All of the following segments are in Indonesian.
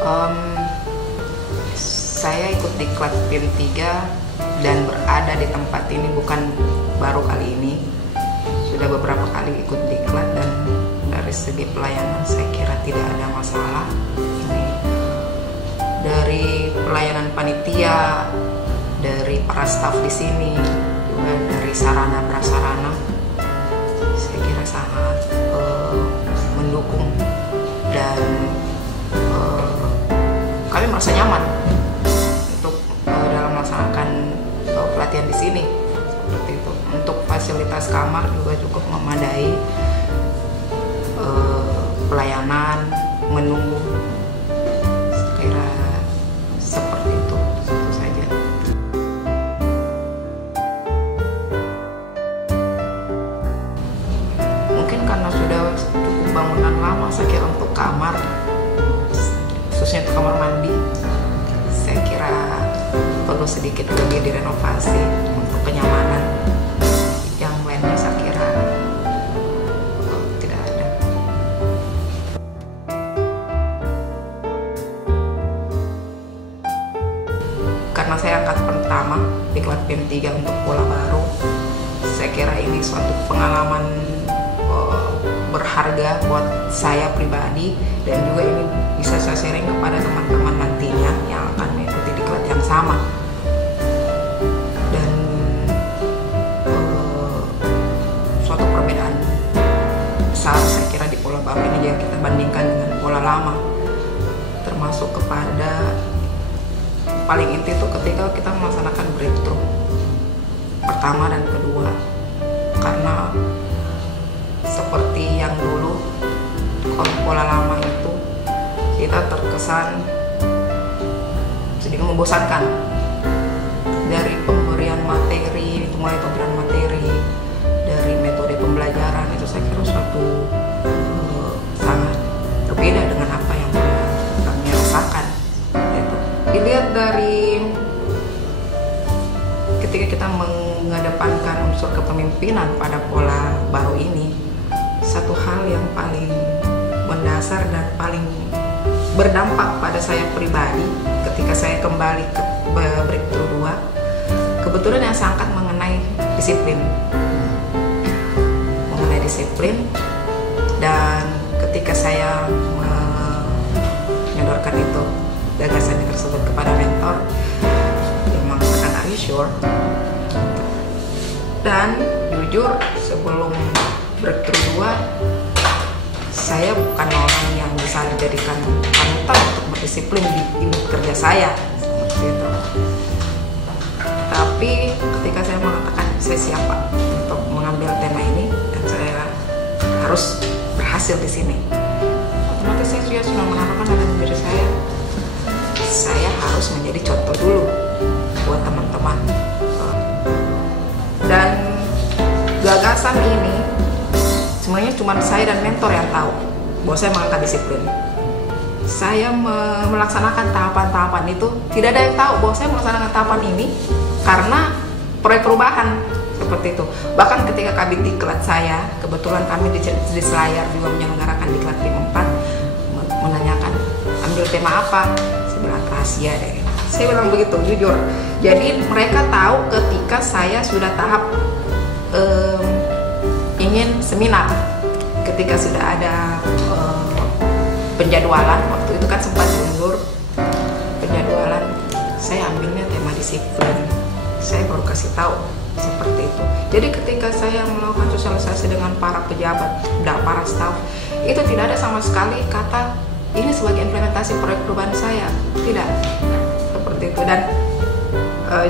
Em, saya ikut diklat PIM 3 dan berada di tempat ini bukan baru kali ini. Sudah beberapa kali ikut diklat dan dari segi pelayanan saya kira tidak ada masalah. Ini dari pelayanan panitia, dari para staf di sini, juga dari sarana prasarana, saya kira sangat mendukung dan kami merasa nyaman untuk dalam melaksanakan pelatihan di sini. Seperti itu. Untuk fasilitas kamar juga cukup memadai, pelayanan, menu, saya kira seperti itu saja. Mungkin karena sudah cukup bangunan lama, saya kira untuk kamar, khususnya untuk kamar mandi, saya kira perlu sedikit lebih direnovasi untuk kenyamanan. Yang lainnya saya kira tidak ada. Karena saya angkatan pertama diklat PIM 3 untuk pola baru, saya kira ini suatu pengalaman berharga buat saya pribadi, dan juga ini bisa saya sharing kepada teman-teman nantinya yang akan mengikuti diklat yang sama. Dan suatu perbedaan besar saya kira di pola baru ini jika kita bandingkan dengan pola lama, termasuk kepada paling inti itu ketika kita melaksanakan breakthrough pertama dan kedua. Karena seperti yang dulu kalau pola lama itu kita terkesan sedikit membosankan dari pemberian materi, itu mulai pemberian materi, dari metode pembelajaran, itu saya kira suatu sangat berbeda dengan apa yang kami rasakan. Itu dilihat dari ketika kita mengedepankan unsur kepemimpinan pada pola baru ini, satu hal yang paling mendasar dan paling berdampak pada saya pribadi ketika saya kembali ke breakthrough 2, kebetulan yang saya angkat mengenai disiplin. Dan ketika saya menyodorkan itu, gagasan tersebut kepada mentor, dia mengatakan, "Are you sure?" Dan jujur, sebelum breakthrough 2, saya bukan orang yang bisa dijadikan panutan untuk berdisiplin di unit kerja saya, seperti itu. Tapi ketika saya mengatakan saya siap Pak untuk mengambil tema ini dan saya harus berhasil di sini, otomatis saya sudah menaruhkan dalam diri saya harus menjadi contoh dulu buat teman-teman. Dan gagasan ini sebenarnya cuma saya dan mentor yang tahu bahwa saya mengangkat disiplin. Saya melaksanakan tahapan-tahapan itu, tidak ada yang tahu bahwa saya melaksanakan tahapan ini karena proyek perubahan, seperti itu. Bahkan ketika kabin diklat saya, kebetulan kami di Selayar juga menyelenggarakan diklat PIM 4, menanyakan ambil tema apa, saya bilang rahasia deh. Saya bilang begitu, jujur. Jadi mereka tahu ketika saya sudah tahap ingin seminar, ketika sudah ada penjadwalan, waktu itu kan sempat diundur penjadwalan, saya ambilnya tema disiplin. Saya baru kasih tahu seperti itu. Jadi ketika saya melakukan sosialisasi dengan para pejabat dan para staf, itu tidak ada sama sekali kata ini sebagai implementasi proyek perubahan saya, tidak seperti itu. Dan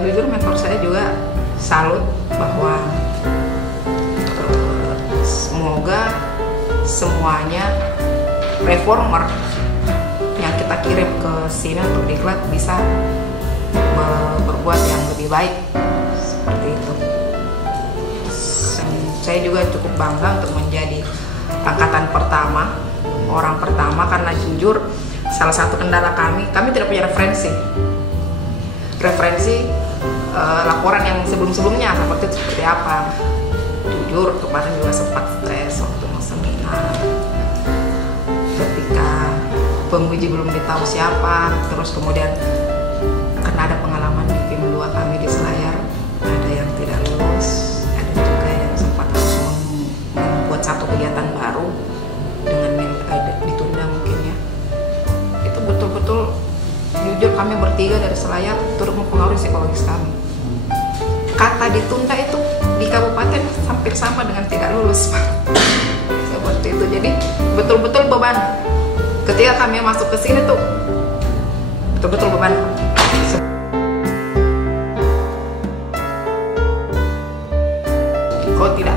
jujur mentor saya juga salut bahwa semoga semuanya reformer yang kita kirim ke sini untuk diklat bisa berbuat yang lebih baik, seperti itu. Saya juga cukup bangga untuk menjadi angkatan pertama, orang pertama, karena jujur salah satu kendala kami tidak punya referensi laporan yang sebelum-sebelumnya seperti apa. Jujur kemarin juga sempat stres waktu mau seminar ketika penguji belum ditahu siapa, terus kemudian karena ada pengalaman di PIM 2 kami di Selayar, ada yang tidak lulus, ada juga yang sempat harus membuat satu kegiatan baru dengan ditunda mungkin ya. Itu betul-betul jujur kami bertiga dari Selayar turut mempengaruhi psikologis kami. Kata ditunda itu di kabupaten hampir sama dengan tidak lulus, Pak. Seperti itu. Jadi betul-betul beban. Ketika kami masuk ke sini tuh betul-betul beban. Kalau tidak